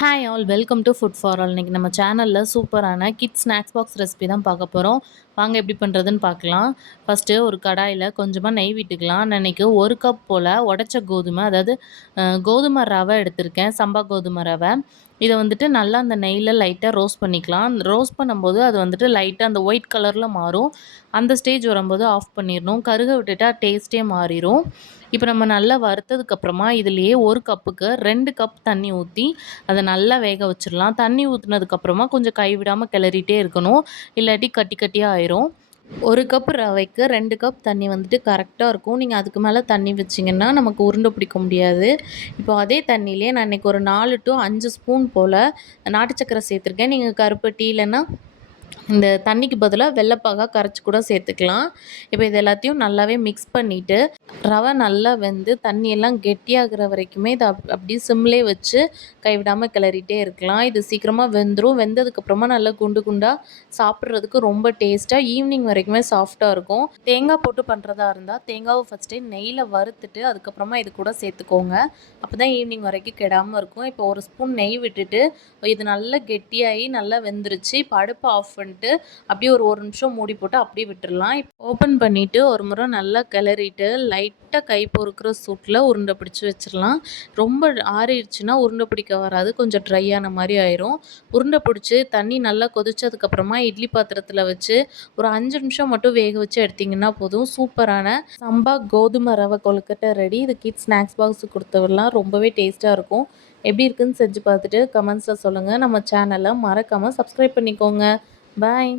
Hi all welcome to food for all. இன்றைக்கி நம்ம சேனலில் சூப்பரான கிட்ஸ் ஸ்நாக்ஸ் பாக்ஸ் ரெசிபி தான் பார்க்க போகிறோம். வாங்க எப்படி பண்ணுறதுன்னு பார்க்கலாம். ஃபஸ்ட்டு ஒரு கடாயில் கொஞ்சமாக நெய் விட்டுக்கலாம். நான் இன்றைக்கி 1 கப் போல் உடச்ச கோதுமை, அதாவது கோதுமை ரவை எடுத்திருக்கேன், சம்பா கோதுமை ரவை. இதை வந்துட்டு நல்லா அந்த நெய்யில் லைட்டாக ரோஸ்ட் பண்ணிக்கலாம். ரோஸ்ட் பண்ணும்போது அது வந்துட்டு லைட்டாக அந்த ஒயிட் கலரில் மாறும். அந்த ஸ்டேஜ் வரும்போது ஆஃப் பண்ணிடணும். கருக விட்டுட்டா டேஸ்ட்டே மாறிடும். இப்போ நம்ம நல்லா வறுத்ததுக்கப்புறமா இதுலேயே 1 கப்புக்கு 2 கப் தண்ணி ஊற்றி அதை நல்லா வேக வச்சிடலாம். தண்ணி ஊற்றுனதுக்கப்புறமா கொஞ்சம் கைவிடாமல் கிளறிட்டே இருக்கணும், இல்லாட்டி கட்டி கட்டியாக ஆயிரும். 1 கப் ரவைக்கு 2 கப் தண்ணி வந்துட்டு கரெக்டாக இருக்கும். நீங்கள் அதுக்கு மேலே தண்ணி வச்சிங்கன்னா நமக்கு உருண்டை பிடிக்க முடியாது. இப்போ அதே தண்ணியிலே நான் இன்றைக்கி ஒரு 4 to 5 ஸ்பூன் போல் நாட்டு சக்கரை சேர்த்துருக்கேன். நீங்கள் கருப்பட்டி இல்லைன்னா இந்த தண்ணிக்கு பதிலாக வெள்ளைப்பாகா கரைச்சி கூட சேர்த்துக்கலாம். இப்போ இது எல்லாத்தையும் நல்லாவே மிக்ஸ் பண்ணிவிட்டு ரவை நல்லா வெந்து தண்ணியெல்லாம் கெட்டியாகிற வரைக்குமே இதை அப்படியே சிம்லே வச்சு கைவிடாமல் கிளறிட்டே இருக்கலாம். இது சீக்கிரமாக வெந்துடும். வெந்ததுக்கப்புறமா நல்லா குண்டு குண்டாக சாப்பிட்றதுக்கு ரொம்ப டேஸ்ட்டாக ஈவினிங் வரைக்குமே சாஃப்டாக இருக்கும். தேங்காய் போட்டு பண்ணுறதா இருந்தால் தேங்காவை ஃபஸ்ட்டே நெய்யில் வறுத்துட்டு அதுக்கப்புறமா இது கூட சேர்த்துக்கோங்க. அப்போ தான் ஈவினிங் வரைக்கும் கெடாமல் இருக்கும். இப்போ 1 ஸ்பூன் நெய் விட்டுட்டு இது நல்லா கெட்டியாகி நல்லா வெந்துருச்சு. இப்போ அடுப்பை ஆஃப் பண்ணிட்டு அப்படியே ஒரு 1 நிமிஷம் மூடி போட்டு அப்படியே விட்டுடலாம். இப்போ ஓப்பன் பண்ணிவிட்டு ஒரு முறை நல்லா கிளறிட்டு லைட்டாக கை பொறுக்கிற சூட்டில் உருண்டை பிடிச்சி வச்சிடலாம். ரொம்ப ஆறிடுச்சுன்னா உருண்டை பிடிக்க வராது, கொஞ்சம் ட்ரையான மாதிரி ஆயிரும். உருண்டை பிடிச்சி தண்ணி நல்லா கொதிச்சதுக்கப்புறமா இட்லி பாத்திரத்தில் வச்சு ஒரு 5 நிமிஷம் மட்டும் வேக வச்சு எடுத்திங்கன்னா போதும். சூப்பரான சம்பா கோதுமை ரவை கொழுக்கட்டை ரெடி. இது கிட்ஸ் ஸ்நாக்ஸ் பாக்ஸுக்கு கொடுத்தவரெலாம் ரொம்பவே டேஸ்ட்டாக இருக்கும். எப்படி இருக்குன்னு செஞ்சு பார்த்துட்டு கமெண்ட்ஸில் சொல்லுங்கள். நம்ம சேனலை மறக்காமல் சப்ஸ்கிரைப் பண்ணிக்கோங்க. பாய்.